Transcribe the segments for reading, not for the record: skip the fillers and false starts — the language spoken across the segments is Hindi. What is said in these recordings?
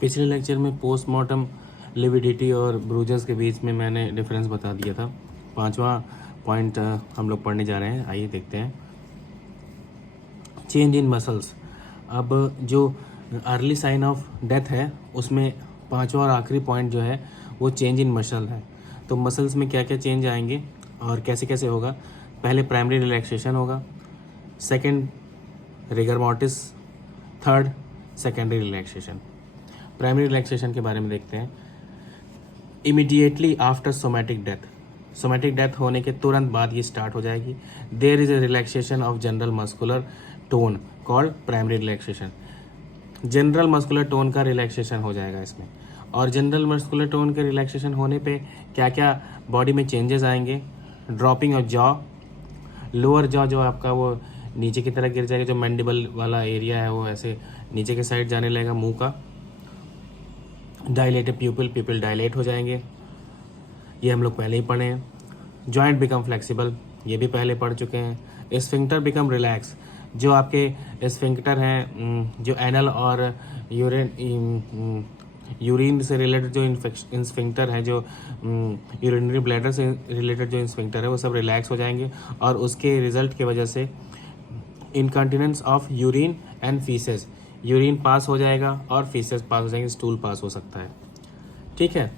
पिछले लेक्चर में पोस्टमार्टम लिविडिटी और ब्रूजेस के बीच में मैंने डिफरेंस बता दिया था। 5वां पॉइंट हम लोग पढ़ने जा रहे हैं, आइए देखते हैं। Change in muscles. अब जो अर्ली साइन ऑफ डेथ है उसमें 5वां और आखिरी पॉइंट जो है वो चेंज इन मसल है। तो मसल्स में क्या क्या चेंज आएंगे और कैसे कैसे होगा। पहले प्राइमरी रिलैक्सेशन होगा, second rigor mortis, third secondary relaxation. Primary relaxation के बारे में देखते हैं। Immediately after somatic death, somatic death होने के तुरंत बाद ये स्टार्ट हो जाएगी। There is a relaxation of general muscular tone called primary relaxation. General muscular tone का रिलैक्सेशन हो जाएगा इसमें। और जनरल मस्कुलर टोन के रिलैक्सेशन होने पे क्या क्या बॉडी में चेंजेस आएंगे। Dropping of jaw, lower jaw जो आपका वो नीचे की तरफ गिर जाएगा, जो मैंडिबल वाला एरिया है वो ऐसे नीचे के साइड जाने लगेगा मुंह का। डायलेटेड प्यूपिल, प्यूपिल डायलेट हो जाएंगे, ये हम लोग पहले ही पढ़े हैं। जॉइंट बिकम फ्लेक्सिबल, ये भी पहले पढ़ चुके हैं। स्फिंक्टर बिकम रिलैक्स, जो आपके स्फिंक्टर हैं जो एनल और यूरिन से रिलेटेड जो स्फिंक्टर है, जो यूरिनरी ब्लैडर से रिलेटेड जो स्फिंक्टर है वो सब रिलैक्स हो जाएंगे। और उसके रिजल्ट की वजह से incontinence of urine and faeces, urine pass हो जाएगा और फीसेस पास हो जाएंगे, स्टूल पास हो सकता है। ठीक है।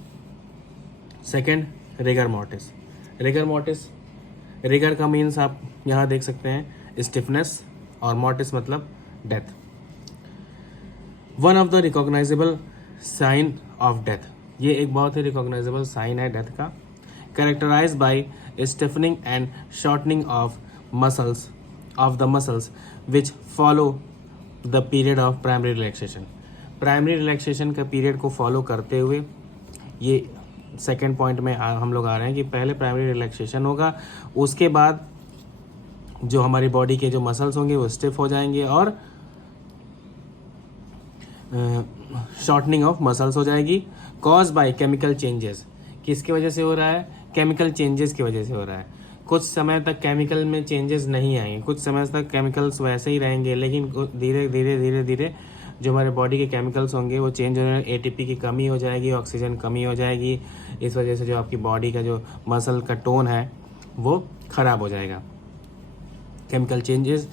Second rigor mortis. Rigor mortis, rigor का मीन्स आप यहाँ देख सकते हैं स्टिफनेस, और मॉर्टिस मतलब death. One of the recognisable sign of death, ये एक बहुत ही रिकॉग्नाइजेबल साइन है डेथ का। Characterise by stiffening and shortening of the muscles which follow the period of primary relaxation. Primary relaxation का पीरियड को फॉलो करते हुए ये सेकेंड पॉइंट में हम लोग आ रहे हैं कि पहले प्राइमरी रिलैक्सेशन होगा, उसके बाद जो हमारी बॉडी के जो मसल्स होंगे वो स्टिफ हो जाएंगे और शॉर्टनिंग ऑफ मसल्स हो जाएगी। कॉज बाय केमिकल चेंजेस, किसकी वजह से हो रहा है? केमिकल चेंजेस की वजह से हो रहा है। कुछ समय तक केमिकल में चेंजेस नहीं आएंगे, कुछ समय तक केमिकल्स वैसे ही रहेंगे, लेकिन धीरे धीरे धीरे धीरे जो हमारे बॉडी के केमिकल्स होंगे वो चेंज हो जाएंगे। एटीपी की कमी हो जाएगी, ऑक्सीजन कमी हो जाएगी, इस वजह से जो आपकी बॉडी का जो मसल का टोन है वो खराब हो जाएगा। Chemical changes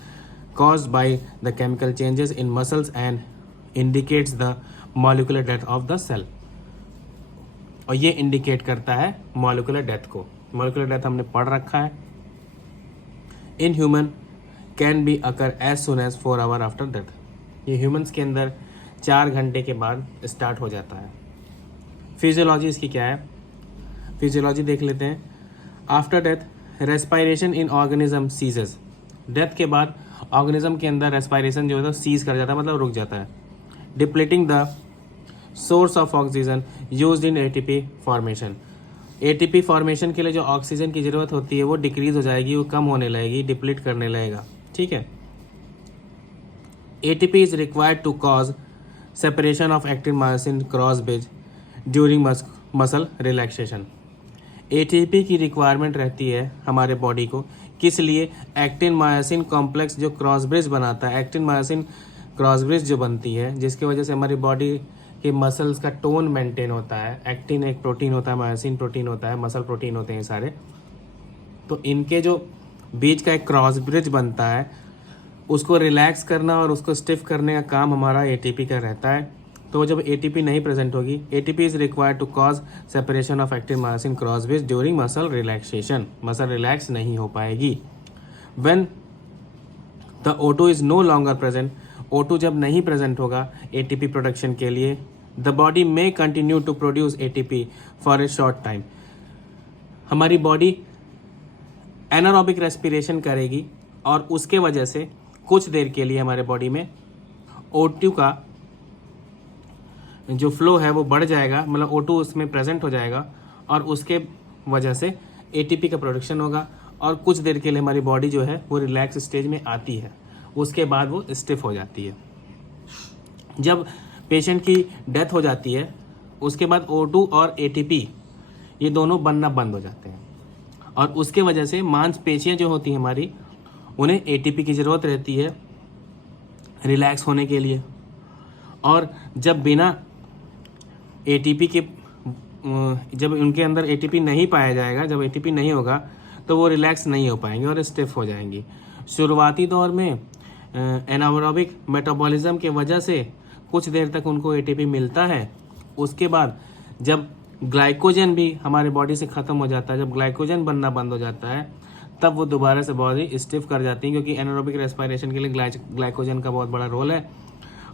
caused by the chemical changes in muscles and indicates the molecular death of the cell, और ये इंडिकेट करता है मॉलिक्यूलर डेथ को। मॉलिक्यूलर डेथ हमने पढ़ रखा है। In human can be occur as soon as 4 hour after death, ये ह्यूमंस के अंदर 4 घंटे के बाद स्टार्ट हो जाता है। फिजियोलॉजी इसकी क्या है? फिजियोलॉजी देख लेते हैं। After death respiration in organism ceases, death के बाद ऑर्गेनिज्म के अंदर रेस्पायरेशन जो है सीज कर जाता है, मतलब रुक जाता है। Depleting the source of oxygen used in ATP formation, ATP formation के लिए जो ऑक्सीजन की जरूरत होती है वो डिक्रीज हो जाएगी, वो कम होने लगेगी, डिप्लीट करने लगेगा। ठीक है। ATP is required to cause separation of actin myosin cross bridge during muscle relaxation. ATP की रिक्वायरमेंट रहती है हमारे बॉडी को, किस लिए? एक्टिन मायोसिन कॉम्प्लेक्स जो क्रॉस ब्रिज बनाता है, एक्टिन मायोसिन क्रॉस ब्रिज जो बनती है, जिसकी वजह से हमारी बॉडी के मसल्स का टोन मेंटेन होता है। एक्टिन एक प्रोटीन होता है, मायोसिन प्रोटीन होता है, मसल प्रोटीन होते हैं सारे। तो इनके जो बीच का एक क्रॉस ब्रिज बनता है उसको रिलैक्स करना और उसको स्टिफ करने का काम हमारा एटीपी का रहता है। तो जब एटीपी नहीं प्रेजेंट होगी, ATP is required to cause separation of actin myosin cross bridge during muscle relaxation, muscle relax नहीं हो पाएगी। When the O2 is no longer present, O2 जब नहीं प्रेजेंट होगा एटीपी प्रोडक्शन के लिए, the body may continue to produce ATP for a short time, हमारी बॉडी एनारोबिक रेस्पिरेशन करेगी और उसके वजह से कुछ देर के लिए हमारे बॉडी में O2 का जो फ्लो है वो बढ़ जाएगा, मतलब O2 उसमें प्रेजेंट हो जाएगा और उसके वजह से एटीपी का प्रोडक्शन होगा और कुछ देर के लिए हमारी बॉडी जो है वो रिलैक्स स्टेज में आती है, उसके बाद वो स्टिफ हो जाती है। जब पेशेंट की डेथ हो जाती है उसके बाद O2 और एटीपी ये दोनों बनना बंद हो जाते हैं और उसके वजह से मांसपेशियां जो होती हैं हमारी, उन्हें एटीपी की ज़रूरत रहती है रिलैक्स होने के लिए। और जब बिना एटीपी के जब उनके अंदर एटीपी नहीं पाया जाएगा, जब एटीपी नहीं होगा तो वो रिलैक्स नहीं हो पाएंगे और स्टिफ हो जाएंगी। शुरुआती दौर में एनारोबिक मेटाबॉलिज्म के वजह से कुछ देर तक उनको एटीपी मिलता है। उसके बाद जब ग्लाइकोजन भी हमारे बॉडी से ख़त्म हो जाता है, जब ग्लाइकोजन बनना बंद हो जाता है, तब वो दोबारा से बॉडी स्टिफ कर जाती है, क्योंकि एनारोबिक रेस्पिरेशन के लिए ग्लाइकोजन का बहुत बड़ा रोल है।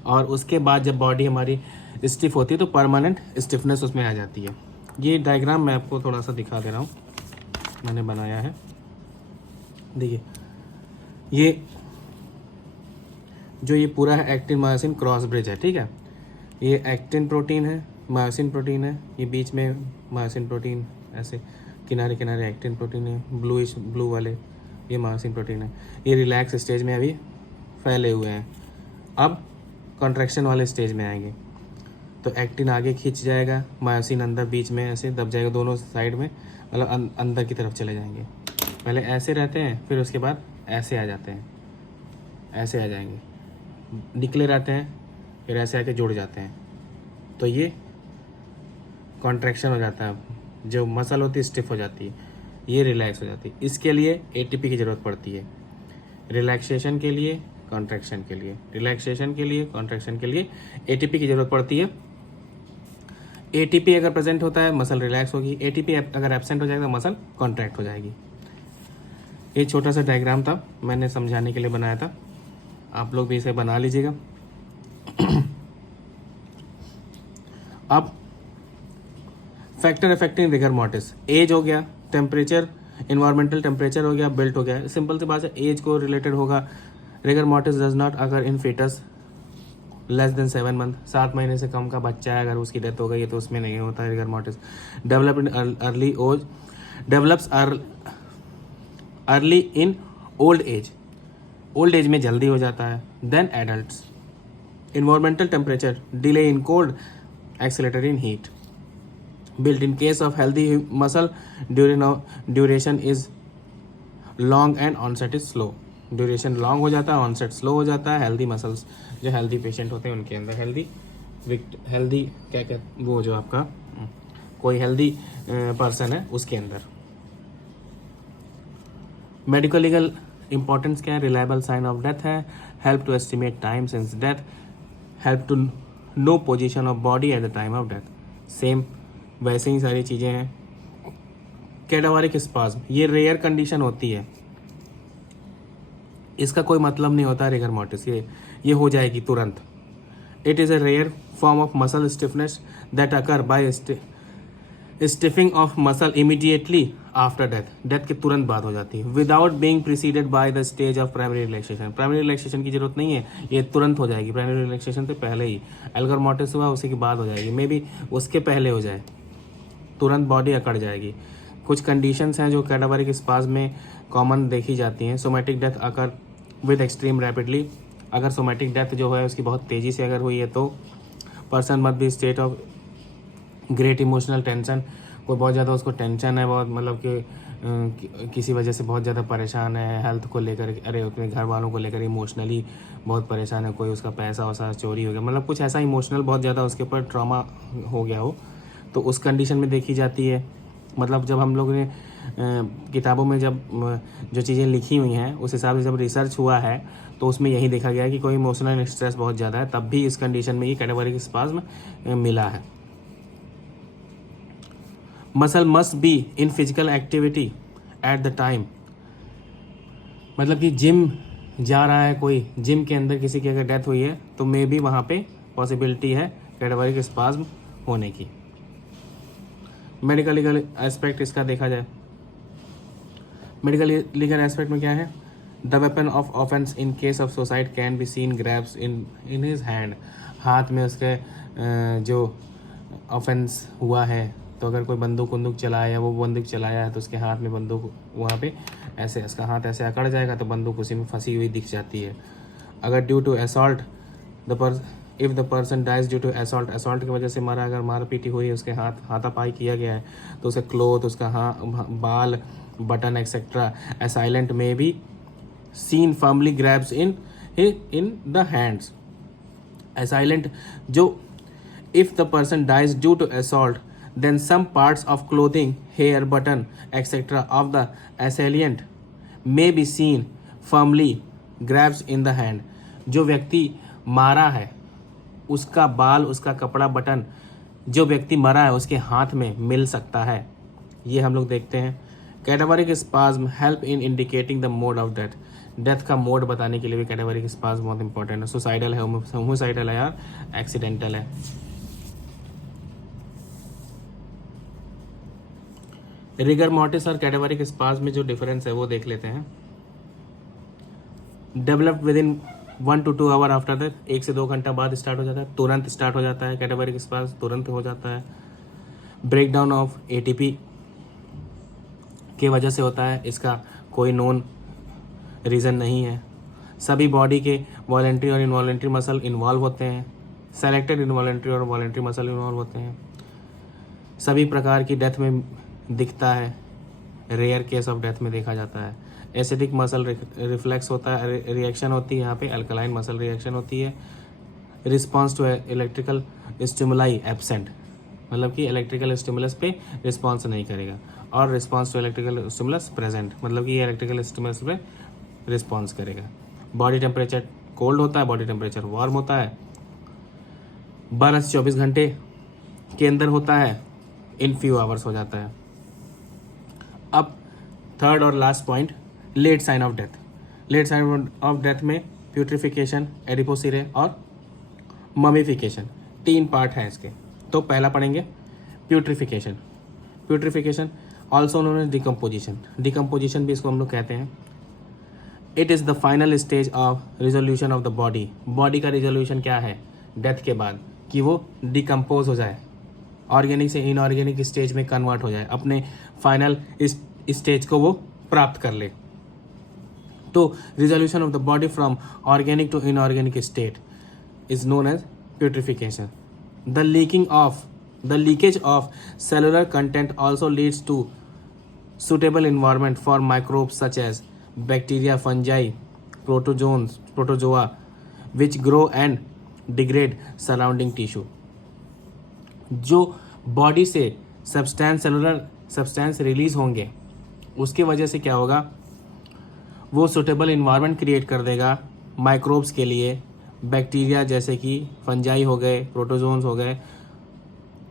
और उसके बाद जब बॉडी हमारी स्टिफ होती है तो परमानेंट स्टिफनेस उसमें आ जाती है। ये डायग्राम मैं आपको थोड़ा सा दिखा दे रहा हूँ, मैंने बनाया है। देखिए ये जो ये पूरा है एक्टिन मायोसिन क्रॉस ब्रिज है, ठीक है। ये एक्टिन प्रोटीन है, मायोसिन प्रोटीन है, ये बीच में मायोसिन प्रोटीन, ऐसे किनारे किनारे एक्टिन प्रोटीन है, ब्लू वाले ये मायोसिन प्रोटीन है। ये रिलैक्स स्टेज में अभी फैले हुए हैं, अब कॉन्ट्रैक्शन वाले स्टेज में आएंगे। तो एक्टिन आगे खींच जाएगा, मायोसिन अंदर बीच में ऐसे दब जाएगा, दोनों साइड में, मतलब अंदर की तरफ चले जाएंगे। पहले ऐसे रहते हैं, फिर उसके बाद ऐसे आ जाते हैं, ऐसे आ जाएंगे, निकले रहते हैं, फिर ऐसे आके जुड़ जाते हैं। तो ये कॉन्ट्रैक्शन हो जाता है, जो मसल होती है स्टिफ हो जाती है, ये रिलैक्स हो जाती है। इसके लिए एटीपी की ज़रूरत पड़ती है, रिलैक्सेशन के लिए, कॉन्ट्रैक्शन के लिए, रिलैक्सेशन के लिए, कॉन्ट्रैक्शन के लिए एटीपी की ज़रूरत पड़ती है। एटीपी अगर प्रेजेंट होता है मसल रिलैक्स होगी, एटीपी अगर एब्सेंट हो जाएगा तो मसल कॉन्ट्रैक्ट हो जाएगी। ये छोटा सा डायग्राम था, मैंने समझाने के लिए बनाया था, आप लोग भी इसे बना लीजिएगा। अब factor affecting rigor mortis, age हो गया, टेम्परेचर, इन्वायरमेंटल टेम्परेचर हो गया, बेल्ट हो गया। सिंपल सी बात है, एज को रिलेटेड होगा। रिगर मॉर्टिस डज नॉट अगर इन फीटस लेस देन 7 मंथ, 7 महीने से कम का बच्चा है, अगर उसकी डेथ हो गई है तो उसमें नहीं होता है rigor mortis. Develop in early age, develops early in old age, old age में जल्दी हो जाता है। Then adults. Environmental temperature, delay in cold, accelerator in heat. Built in case of healthy muscle, duration is long and onset is slow. Duration long हो जाता है, ऑनसेट स्लो हो जाता है। हेल्दी मसल्स, जो हेल्दी पेशेंट होते हैं उनके अंदर, हेल्दी क्या कहते, वो जो आपका कोई हेल्दी पर्सन है उसके अंदर। मेडिकल लीगल इंपॉर्टेंस क्या है? रिलायबल साइन ऑफ डेथ है, help to estimate time since death, help to know position of body at the time of death. Same वैसे ही सारी चीज़ें हैं। कैडावरिक स्पाज्म, ये रेयर कंडीशन होती है, इसका कोई मतलब नहीं होता रिगर मॉर्टिस, ये हो जाएगी तुरंत। It is a rare form of muscle stiffness that occur by stiffing of muscle immediately after death, death के तुरंत बाद हो जाती है, without being preceded by the stage of primary relaxation. Primary relaxation की जरूरत नहीं है, ये तुरंत हो जाएगी, प्राइमरी रिलैक्सेशन से पहले ही। रिगर मॉर्टिस हुआ उसी के बाद हो जाएगी, मे बी उसके पहले हो जाए, तुरंत बॉडी अकड़ जाएगी। कुछ कंडीशंस हैं जो कैडावरिक स्पाज्म में कॉमन देखी जाती हैं। Somatic death occur with extreme rapidly, अगर सोमैटिक डेथ जो है उसकी बहुत तेज़ी से अगर हुई है तो person must be state of great emotional tension, कोई बहुत ज़्यादा उसको टेंशन है, बहुत मतलब कि किसी वजह से बहुत ज़्यादा परेशान है हेल्थ को लेकर, अरे अपने घर वालों को लेकर इमोशनली बहुत परेशान है, कोई उसका पैसा वैसा चोरी हो गया, मतलब कुछ ऐसा इमोशनल बहुत ज़्यादा उसके ऊपर ट्रॉमा हो गया हो, तो उस कंडीशन में देखी जाती है। मतलब जब हम लोग ने किताबों में जब जो चीज़ें लिखी हुई हैं उस हिसाब से जब रिसर्च हुआ है तो उसमें यही देखा गया है कि कोई इमोशनल स्ट्रेस बहुत ज़्यादा है, तब भी इस कंडीशन में ये कैडावरिक स्पाज्म मिला है। Muscle must be in physical activity eight the time, मतलब कि जिम जा रहा है कोई, जिम के अंदर किसी की अगर डेथ हुई है तो मे बी वहाँ पे पॉसिबिलिटी है कैडावरिक स्पाज्म होने की। मेडिकल लीगल एस्पेक्ट इसका देखा जाए, मेडिकल लीगल एस्पेक्ट में क्या है? The weapon of offence in case of suicide can be seen grabs in his hand, हाथ में उसके जो ऑफेंस हुआ है, तो अगर कोई बंदूक चलाया है, वो बंदूक चलाया है तो उसके हाथ में बंदूक वहाँ पे ऐसे, उसका हाथ ऐसे अकड़ जाएगा तो बंदूक उसी में फंसी हुई दिख जाती है। अगर due to assault if the person dies due to assault की वजह से मारा, अगर मार पीटी हुई है, उसके हाथापाई किया गया है, तो उसके क्लोथ, उसका बाल, बटन एक्सेट्रा असाइलेंट में भी seen firmly grabs in the hands. Assailant जो If the person dies due to assault, then some parts of clothing, hair, button, etc. of the assailant may be seen firmly grasped in the hand. जो व्यक्ति मारा है उसका बाल, उसका कपड़ा, बटन जो व्यक्ति मरा है उसके हाथ में मिल सकता है, ये हम लोग देखते हैं। Cadaveric spasm help in indicating the mode of death. Death का मोड बताने के लिए भी कैटाबरिक स्पाज्म बहुत इंपॉर्टेंट है। सुसाइडल है, होमिसाइडल है या एक्सीडेंटल है। रिगर मोर्टिस और कैटाबरिक स्पाज्म में जो डिफरेंस है वो देख लेते हैं। Developed with in 1 to 2 hour after that, 1 से 2 घंटा बाद स्टार्ट हो जाता है, तुरंत स्टार्ट हो जाता है। कैटाबरिक स्पाज्म तुरंत हो जाता है। ब्रेकडाउन ऑफ एटीपी की वजह से होता है, इसका कोई नोन रीज़न नहीं है। सभी बॉडी के वॉलेंट्री और इनवॉलेंट्री मसल इन्वॉल्व होते हैं। सेलेक्टेड इनवॉलेंट्री और वॉलेंट्री मसल इन्वॉल्व होते हैं। सभी प्रकार की डेथ में दिखता है, रेयर केस ऑफ डेथ में देखा जाता है। एसिडिक मसल रिफ्लेक्स होता है, रिएक्शन होती है, यहाँ पे अल्कलाइन मसल रिएक्शन होती है। Response to electrical stimuli absent, मतलब कि इलेक्ट्रिकल स्टिमुलस पे रिस्पॉन्स नहीं करेगा। और response to electrical stimulus present, मतलब कि ये इलेक्ट्रिकल स्टिमुलस पे रिस्पॉन्स करेगा। बॉडी टेम्परेचर कोल्ड होता है, बॉडी टेम्परेचर वार्म होता है। 12 से 24 घंटे के अंदर होता है, इन फ्यू आवर्स हो जाता है। अब थर्ड और last point, late sign of death. Late sign of death में प्यूट्रिफिकेशन, एडिपोसिरे और ममीफिकेशन, 3 पार्ट हैं इसके। तो पहला पढ़ेंगे putrefaction. Putrefaction also known as decomposition, decomposition भी इसको हम लोग कहते हैं। It is the final stage of resolution of the body. Body का रिजोल्यूशन क्या है डेथ के बाद, कि वो डिकम्पोज हो जाए, ऑर्गेनिक से इनऑर्गेनिक स्टेज में कन्वर्ट हो जाए, अपने फाइनल स्टेज को वो प्राप्त कर ले। तो resolution of the body from organic to inorganic state is known as putrefaction. The leakage of cellular content also leads to suitable environment for microbes such as bacteria, fungi, protozoa, which grow and degrade surrounding tissue. जो बॉडी से सेलुलर सब्सटेंस रिलीज होंगे उसके वजह से क्या होगा, वो सुटेबल इन्वायरमेंट क्रिएट कर देगा माइक्रोब्स के लिए। बैक्टीरिया जैसे कि फंजाई हो गए, प्रोटोजोन्स हो गए,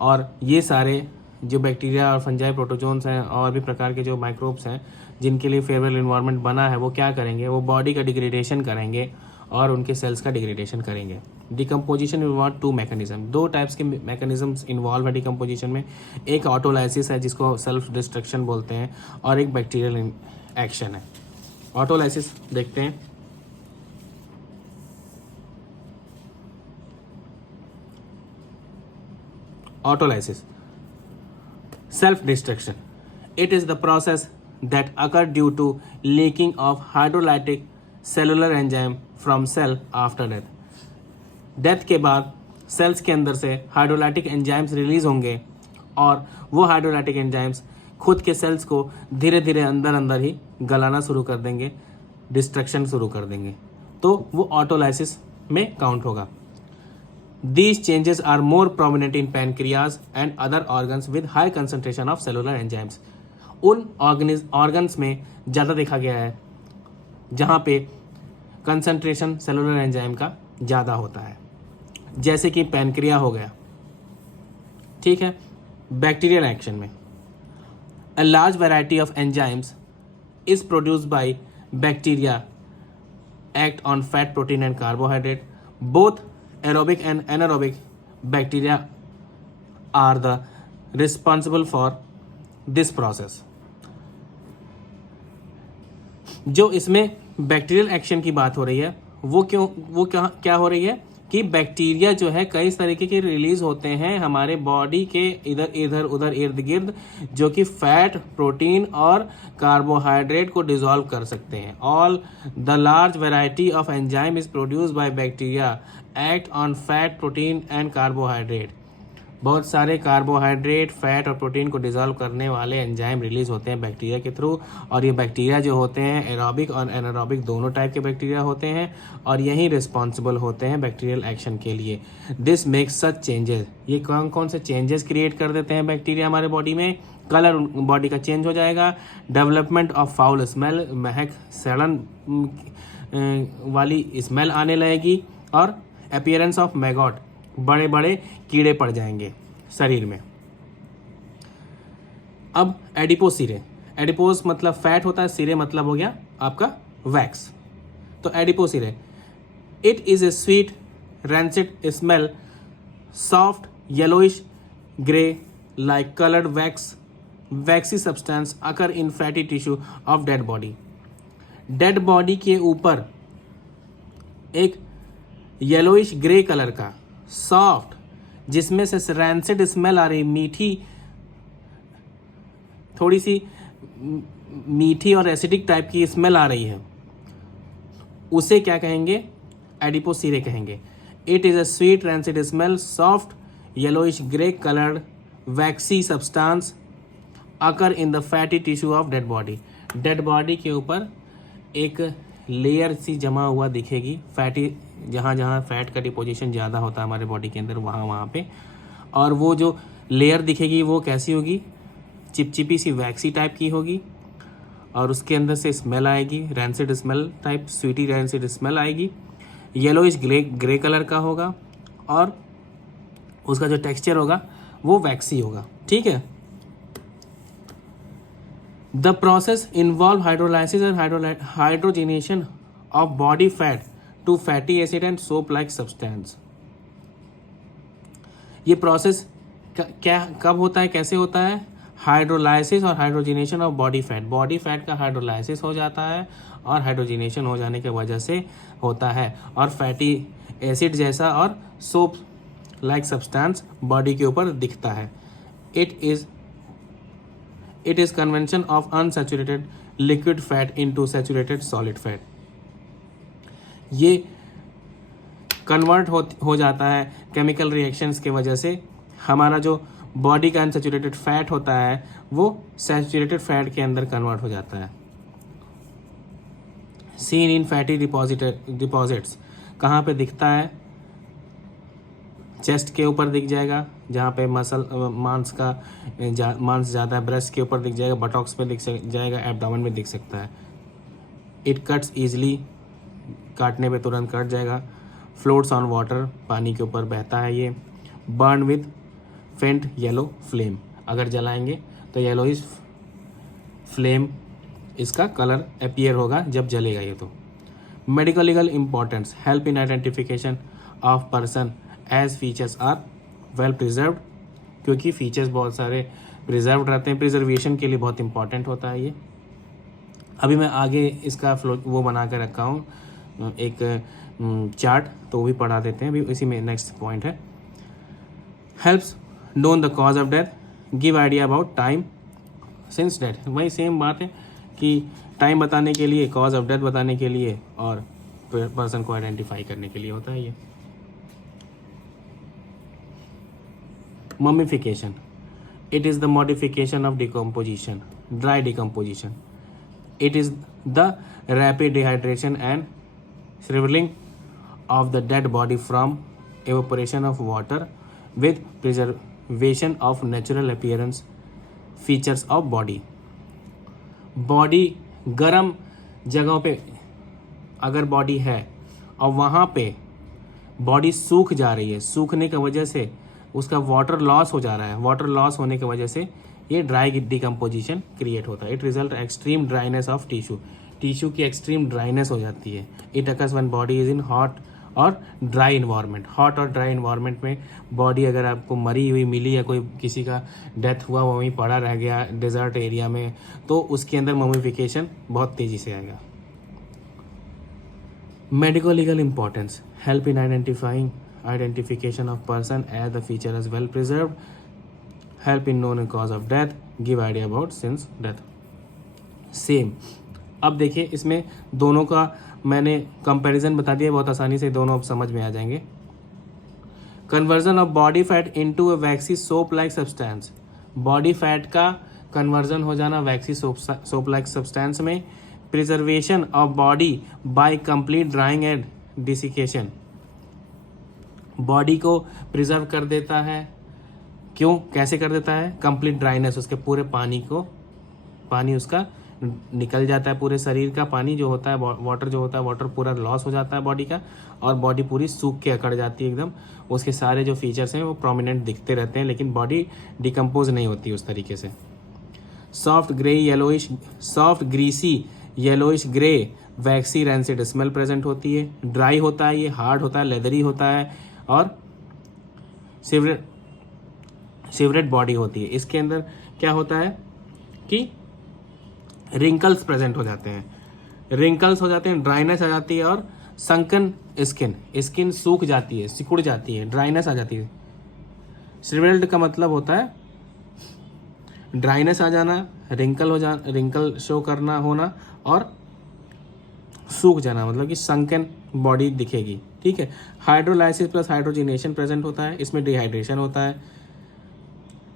और ये सारे जो बैक्टीरिया और फंजाई, प्रोटोजोन्स हैं और भी प्रकार के जो माइक्रोब्स हैं जिनके लिए फेवरेबल इन्वायरमेंट बना है, वो क्या करेंगे, वो बॉडी का डिग्रेडेशन करेंगे और उनके सेल्स का डिग्रेडेशन करेंगे। डिकम्पोजिशन इन्वॉल्व 2 मैकेनिज्म, 2 टाइप्स के मैकेनिज्म्स इन्वॉल्व है डिकम्पोजिशन में। एक ऑटोलाइसिस है जिसको सेल्फ डिस्ट्रक्शन बोलते हैं, और एक बैक्टीरियल एक्शन है। ऑटोलाइसिस देखते हैं। Autolysis, self-destruction. It is the process that occurs due to leaking of hydrolytic cellular enzyme from cell after death. Death के बाद सेल्स के अंदर से हाइड्रोलाइटिक एंजाइम्स रिलीज होंगे और वो हाइड्रोलाइटिक एंजाइम्स खुद के सेल्स को धीरे धीरे अंदर ही गलाना शुरू कर देंगे, डिस्ट्रक्शन शुरू कर देंगे, तो वो ऑटोलाइसिस में काउंट होगा। These changes are more prominent in pancreas and other organs with high concentration of cellular enzymes. उन ऑर्गन्स में ज़्यादा देखा गया है जहाँ पे कंसंट्रेशन सेलुलर एंजाइम का ज़्यादा होता है, जैसे कि पैनक्रिया हो गया। ठीक है। बैक्टीरियल एक्शन में a large variety of enzymes is produced by bacteria act on fat, protein and carbohydrate. Both aerobic and anaerobic bacteria are the responsible for this process. जो इसमें बैक्टीरियल एक्शन की बात हो रही है वो क्या हो रही है कि बैक्टीरिया जो है कई तरीके के रिलीज होते हैं हमारे बॉडी के इधर उधर इर्द गिर्द, जो कि फैट, प्रोटीन और कार्बोहाइड्रेट को डिसॉल्व कर सकते हैं। All the large variety of enzyme is produced by bacteria act on fat, protein and carbohydrate. बहुत सारे कार्बोहाइड्रेट, फैट और प्रोटीन को डिजोल्व करने वाले एंजाइम रिलीज होते हैं बैक्टीरिया के थ्रू, और ये बैक्टीरिया जो होते हैं एरोबिक और एनारोबिक दोनों टाइप के बैक्टीरिया होते हैं, और यही रिस्पॉन्सिबल होते हैं बैक्टीरियल एक्शन के लिए। दिस मेक्स सच चेंजेस, ये कौन कौन से चेंजेस क्रिएट कर देते हैं बैक्टीरिया हमारे बॉडी में? कलर बॉडी का चेंज हो जाएगा, डेवलपमेंट ऑफ फाउल स्मेल, महक सड़न वाली स्मेल आने लगेगी, और अपीयरेंस ऑफ मैगॉट, बड़े बड़े कीड़े पड़ जाएंगे शरीर में। अब एडिपोज सिरे, एडिपोज मतलब फैट होता है, सिरे मतलब हो गया आपका वैक्स। तो एडिपोज सिरे, it is a sweet rancid smell, soft yellowish grey like coloured wax, vaccine substance occur in fatty tissue of dead body. Dead body के ऊपर एक येलोइश ग्रे कलर का सॉफ्ट, जिसमें से रैंसिड स्मेल आ रही, मीठी, थोड़ी सी मीठी और एसिडिक टाइप की स्मेल आ रही है, उसे क्या कहेंगे? एडिपोज सिरे कहेंगे। It is a sweet rancid smell, soft yellowish grey coloured vaccine substance occur in the fatty tissue of dead body. Dead body के ऊपर एक लेयर सी जमा हुआ दिखेगी, फैटी, जहाँ जहाँ फैट का डिपोजिशन ज़्यादा होता है हमारे बॉडी के अंदर वहाँ वहाँ पे, और वो जो लेयर दिखेगी वो कैसी होगी? चिपचिपी सी वैक्सी टाइप की होगी, और उसके अंदर से स्मेल आएगी, rancid smell type, sweety rancid smell आएगी, येलोइश ग्रे कलर का होगा, और उसका जो टेक्सचर होगा वो वैक्सी होगा। ठीक है। The process involve hydrolysis and hydrogenation of body fat to fatty acid and soap like substance. ये प्रोसेस क्या कब होता है, कैसे होता है? हाइड्रोलाइसिस और हाइड्रोजिनेशन ऑफ बॉडी फैट का हाइड्रोलाइसिस हो जाता है और हाइड्रोजिनेशन हो जाने की वजह से होता है, और फैटी एसिड जैसा और सोप लाइक सब्सटेंस बॉडी के ऊपर दिखता है। It is convention of unsaturated liquid fat into saturated solid fat. ये कन्वर्ट हो जाता है केमिकल रिएक्शंस के वजह से। हमारा जो बॉडी का अनसैचुरेटेड फैट होता है वो सैचुरेटेड फैट के अंदर कन्वर्ट हो जाता है। सीन इन फैटी डिपॉजिट्स, कहाँ पे दिखता है? चेस्ट के ऊपर दिख जाएगा, जहाँ पे मांस ज़्यादा है, ब्रेस्ट के ऊपर दिख जाएगा, बटॉक्स पे दिख जाएगा, एब्डोमेन में दिख सकता है। इट कट्स ईजिली, काटने पे तुरंत कट जाएगा। फ्लोट्स ऑन वाटर, पानी के ऊपर बहता है ये। Burn with faint yellow flame, अगर जलाएंगे तो येलोइश फ्लेम इसका कलर अपीयर होगा जब जलेगा ये। तो medical legal importance, help in identification of person as features are well preserved, क्योंकि फीचर्स बहुत सारे प्रिजर्व्ड रहते हैं, प्रिजर्वेशन के लिए बहुत इंपॉर्टेंट होता है ये। अभी मैं आगे इसका वो बना कर रखा हूँ एक चार्ट, तो वो भी पढ़ा देते हैं अभी, इसी में नेक्स्ट पॉइंट है। Helps known the cause of death, give idea about time since death. वही सेम बात है कि टाइम बताने के लिए, कॉज ऑफ डेथ बताने के लिए, और पर्सन को आइडेंटिफाई करने के लिए होता है ये। Mummification, it is the modification of decomposition, dry decomposition. It is the rapid dehydration and shriveling of the dead body from evaporation of water with preservation of natural appearance features of body. Body गर्म जगहों पे अगर बॉडी है और वहाँ पे बॉडी सूख जा रही है, सूखने की वजह से उसका वाटर लॉस हो जा रहा है, वाटर लॉस होने की वजह से ये ड्राई डिकम्पोजिशन क्रिएट होता है। It result extreme dryness of tissue की एक्सट्रीम ड्राइनेस हो जाती है। It occurs when body is in hot और ड्राई इन्वायरमेंट। हॉट और ड्राई इन्वायरमेंट में बॉडी अगर आपको मरी हुई मिली या कोई किसी का डेथ हुआ वो वहीं पड़ा रह गया डेजर्ट एरिया में, तो उसके अंदर ममिफिकेशन बहुत तेज़ी से आएगा। Medico legal importance, help in identification of person as the feature is well preserved, help in known cause of death, give idea about since death. Same. अब देखिए इसमें दोनों का मैंने कंपैरिजन बता दिया, बहुत आसानी से दोनों अब समझ में आ जाएंगे। Conversion of body fat into a waxy soap like substance, body fat का कन्वर्जन हो जाना वैक्सी सोप लाइक सब्सटेंस में। Preservation of body by complete drying and desiccation, body को प्रिजर्व कर देता है, क्यों, कैसे कर देता है, कंप्लीट ड्राइनेस, उसके पूरे पानी उसका निकल जाता है, पूरे शरीर का पानी जो होता है, वाटर जो होता है, वाटर पूरा लॉस हो जाता है बॉडी का, और बॉडी पूरी सूख के अकड़ जाती है एकदम, उसके सारे जो फीचर्स हैं वो प्रोमिनेंट दिखते रहते हैं, लेकिन बॉडी डिकम्पोज नहीं होती उस तरीके से। सॉफ्ट ग्रीसी येलोइश ग्रे वैक्सी रैंसिड स्मेल प्रेजेंट होती है, ड्राई होता है, ये हार्ड होता है, लेदरी होता है, और सिवरेट बॉडी होती है। इसके अंदर क्या होता है कि रिंकल्स प्रेजेंट हो जाते हैं, ड्राइनेस आ जाती है, और संकन स्किन सूख जाती है, सिकुड़ जाती है, ड्राइनेस आ जाती है। श्रिवेल्ड का मतलब होता है ड्राइनेस आ जाना, रिंकल शो करना होना, और सूख जाना, मतलब कि संकन बॉडी दिखेगी, ठीक है। हाइड्रोलाइसिस प्लस हाइड्रोजिनेशन प्रेजेंट होता है, इसमें डिहाइड्रेशन होता है।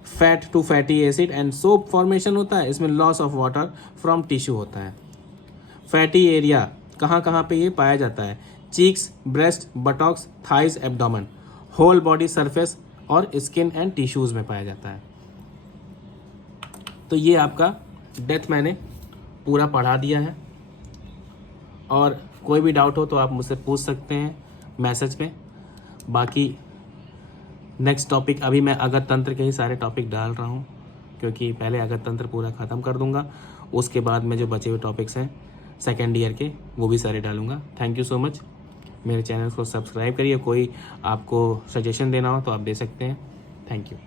Fat to fatty acid and soap formation होता है, इसमें loss of water from tissue होता है। फैटी एरिया कहाँ पे ये पाया जाता है, cheeks, breast, buttocks, thighs, abdomen, whole body surface और स्किन एंड टिश्यूज में पाया जाता है। तो ये आपका डेथ मैंने पूरा पढ़ा दिया है, और कोई भी डाउट हो तो आप मुझसे पूछ सकते हैं मैसेज पे। बाकी नेक्स्ट टॉपिक अभी मैं अगत तंत्र के ही सारे टॉपिक डाल रहा हूँ, क्योंकि पहले अगत तंत्र पूरा ख़त्म कर दूंगा, उसके बाद में जो बचे हुए टॉपिक्स हैं सेकेंड ईयर के वो भी सारे डालूंगा। थैंक यू सो मच, मेरे चैनल को सब्सक्राइब करिए, कोई आपको सजेशन देना हो तो आप दे सकते हैं। Thank you.